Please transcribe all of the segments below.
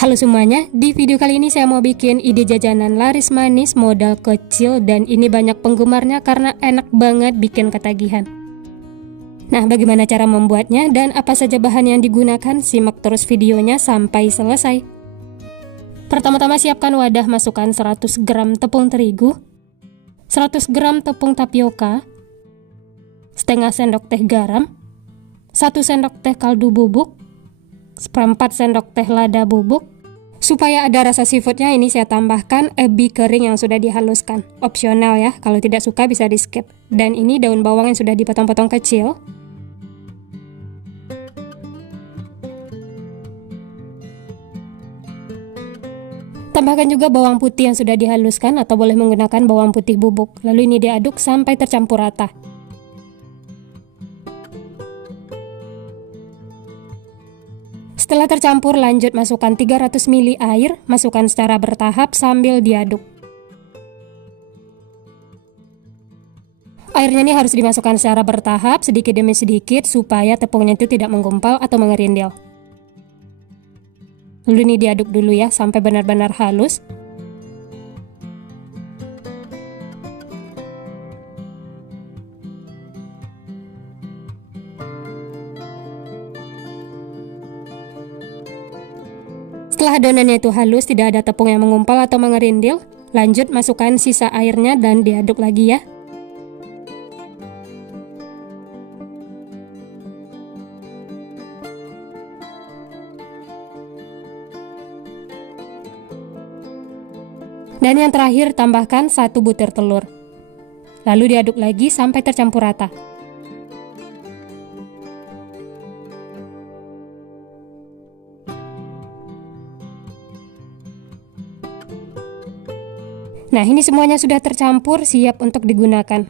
Halo semuanya, di video kali ini saya mau bikin ide jajanan laris manis modal kecil dan ini banyak penggemarnya karena enak banget bikin ketagihan. Nah, bagaimana cara membuatnya dan apa saja bahan yang digunakan? Simak terus videonya sampai selesai. Pertama-tama siapkan wadah, masukkan 100 gram tepung terigu, 100 gram tepung tapioka, setengah sendok teh garam, 1 sendok teh kaldu bubuk, seperempat sendok teh lada bubuk. Supaya ada rasa seafoodnya, ini saya tambahkan ebi kering yang sudah dihaluskan. Opsional ya, kalau tidak suka bisa di skip. Dan ini daun bawang yang sudah dipotong-potong kecil. Tambahkan juga bawang putih yang sudah dihaluskan atau boleh menggunakan bawang putih bubuk. Lalu ini diaduk sampai tercampur rata. Setelah tercampur, lanjut masukkan 300 ml air, masukkan secara bertahap sambil diaduk. Airnya ini harus dimasukkan secara bertahap, sedikit demi sedikit, supaya tepungnya itu tidak menggumpal atau mengerindil. Lalu ini diaduk dulu ya, sampai benar-benar halus. Setelah adonannya itu halus, tidak ada tepung yang mengumpal atau mengerindil, lanjut masukkan sisa airnya dan diaduk lagi ya. Dan yang terakhir, tambahkan 1 butir telur. Lalu diaduk lagi sampai tercampur rata. Nah, ini semuanya sudah tercampur, siap untuk digunakan.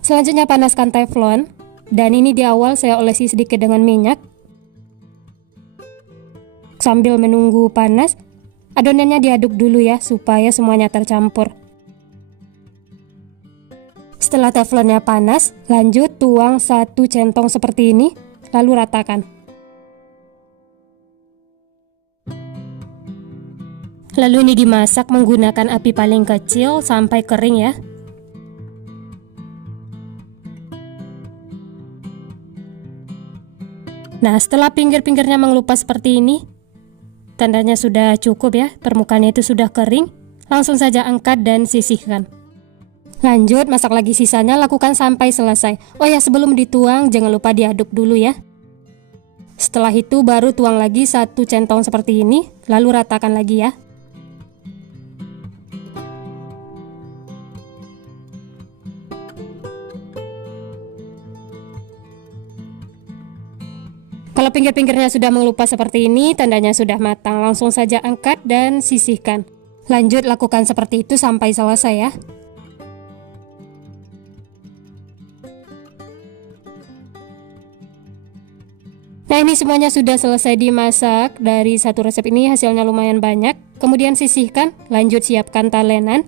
Selanjutnya panaskan teflon, dan ini di awal saya olesi sedikit dengan minyak. Sambil menunggu panas, adonannya diaduk dulu ya, supaya semuanya tercampur. Setelah teflonnya panas, lanjut tuang 1 centong seperti ini, lalu ratakan. Lalu ini dimasak menggunakan api paling kecil sampai kering ya. Nah, setelah pinggir-pinggirnya mengelupas seperti ini, tandanya sudah cukup ya, permukaannya itu sudah kering. Langsung saja angkat dan sisihkan. Lanjut masak lagi sisanya, lakukan sampai selesai. Oh ya, sebelum dituang jangan lupa diaduk dulu ya. Setelah itu baru tuang lagi 1 centong seperti ini, lalu ratakan lagi ya. Kalau pinggir-pinggirnya sudah mengelupas seperti ini, tandanya sudah matang. Langsung saja angkat dan sisihkan. Lanjut lakukan seperti itu sampai selesai ya. Nah, ini semuanya sudah selesai dimasak. Dari satu resep ini hasilnya lumayan banyak. Kemudian sisihkan, lanjut siapkan talenan.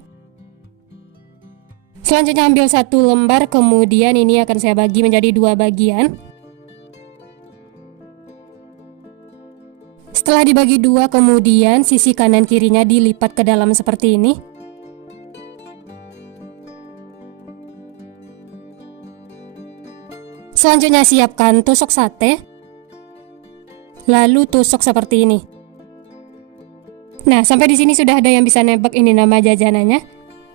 Selanjutnya ambil 1 lembar, kemudian ini akan saya bagi menjadi 2 bagian. Setelah dibagi 2, kemudian sisi kanan kirinya dilipat ke dalam seperti ini. Selanjutnya siapkan tusuk sate. Lalu tusuk seperti ini. Nah, sampai di sini sudah ada yang bisa nebak ini nama jajanannya.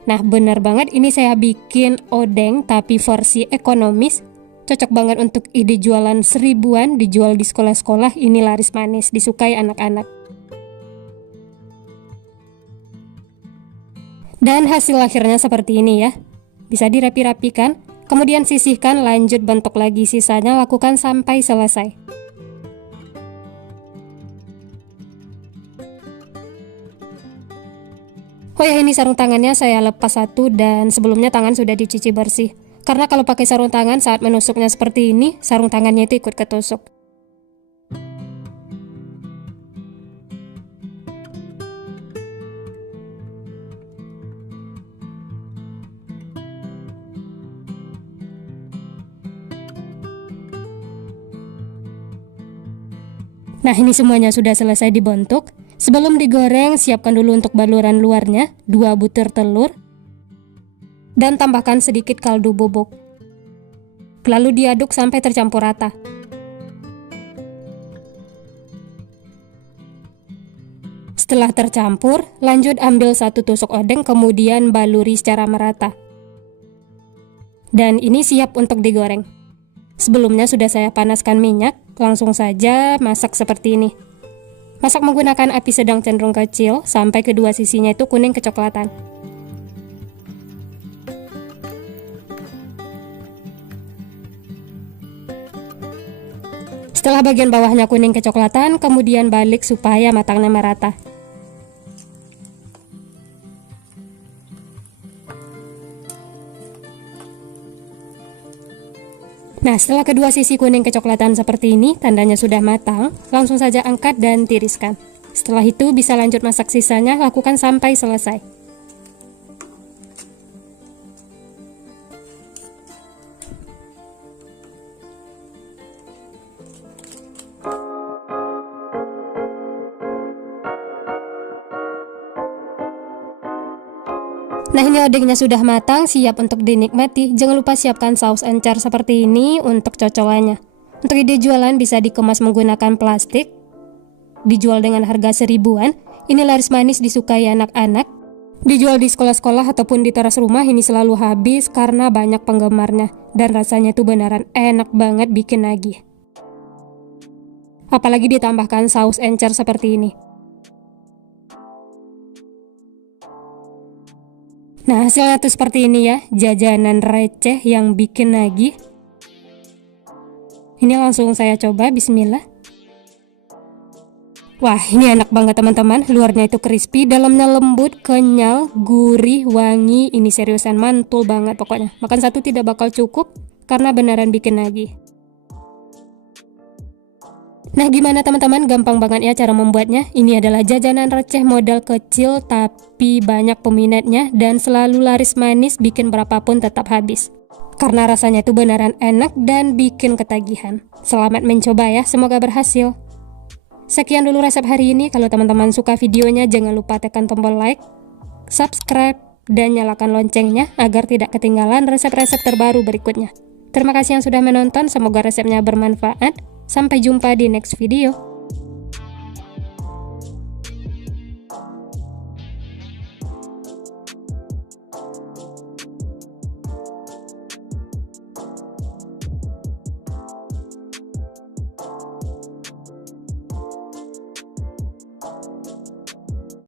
Nah, benar banget, ini saya bikin odeng tapi versi ekonomis. Cocok banget untuk ide jualan 1000-an, dijual di sekolah-sekolah. Ini laris manis, disukai anak-anak. Dan hasil akhirnya seperti ini ya. Bisa dirapi-rapikan, kemudian sisihkan, lanjut bentuk lagi sisanya, lakukan sampai selesai. Oh ya, ini sarung tangannya saya lepas 1 dan sebelumnya tangan sudah dicuci bersih. Karena kalau pakai sarung tangan saat menusuknya seperti ini, sarung tangannya itu ikut ketusuk. Nah, ini semuanya sudah selesai dibentuk. Sebelum digoreng, siapkan dulu untuk baluran luarnya, 2 butir telur, dan tambahkan sedikit kaldu bubuk. Lalu diaduk sampai tercampur rata. Setelah tercampur, lanjut ambil 1 tusuk odeng, kemudian baluri secara merata. Dan ini siap untuk digoreng. Sebelumnya sudah saya panaskan minyak, langsung saja masak seperti ini. Masak menggunakan api sedang cenderung kecil, sampai kedua sisinya itu kuning kecoklatan. Setelah bagian bawahnya kuning kecoklatan, kemudian balik supaya matangnya merata. Nah, setelah kedua sisi kuning kecoklatan seperti ini, tandanya sudah matang, langsung saja angkat dan tiriskan. Setelah itu bisa lanjut masak sisanya, lakukan sampai selesai. Nah, ini odengnya sudah matang, siap untuk dinikmati. Jangan lupa siapkan saus encer seperti ini untuk cocolannya. Untuk ide jualan bisa dikemas menggunakan plastik, dijual dengan harga 1000-an. Ini laris manis disukai anak-anak. Dijual di sekolah-sekolah ataupun di teras rumah, ini selalu habis karena banyak penggemarnya. Dan rasanya tuh beneran enak banget bikin nagih. Apalagi ditambahkan saus encer seperti ini. Nah, hasilnya tuh seperti ini ya, jajanan receh yang bikin nagih. Ini langsung saya coba, bismillah. Wah, ini enak banget teman-teman, luarnya itu crispy, dalamnya lembut, kenyal, gurih, wangi. Ini seriusan mantul banget pokoknya. Makan satu tidak bakal cukup, karena beneran bikin nagih. Nah, gimana teman-teman? Gampang banget ya cara membuatnya. Ini adalah jajanan receh modal kecil tapi banyak peminatnya dan selalu laris manis, bikin berapapun tetap habis. Karena rasanya itu beneran enak dan bikin ketagihan. Selamat mencoba ya, semoga berhasil. Sekian dulu resep hari ini. Kalau teman-teman suka videonya, jangan lupa tekan tombol like, subscribe, dan nyalakan loncengnya agar tidak ketinggalan resep-resep terbaru berikutnya. Terima kasih yang sudah menonton, semoga resepnya bermanfaat. Sampai jumpa di next video.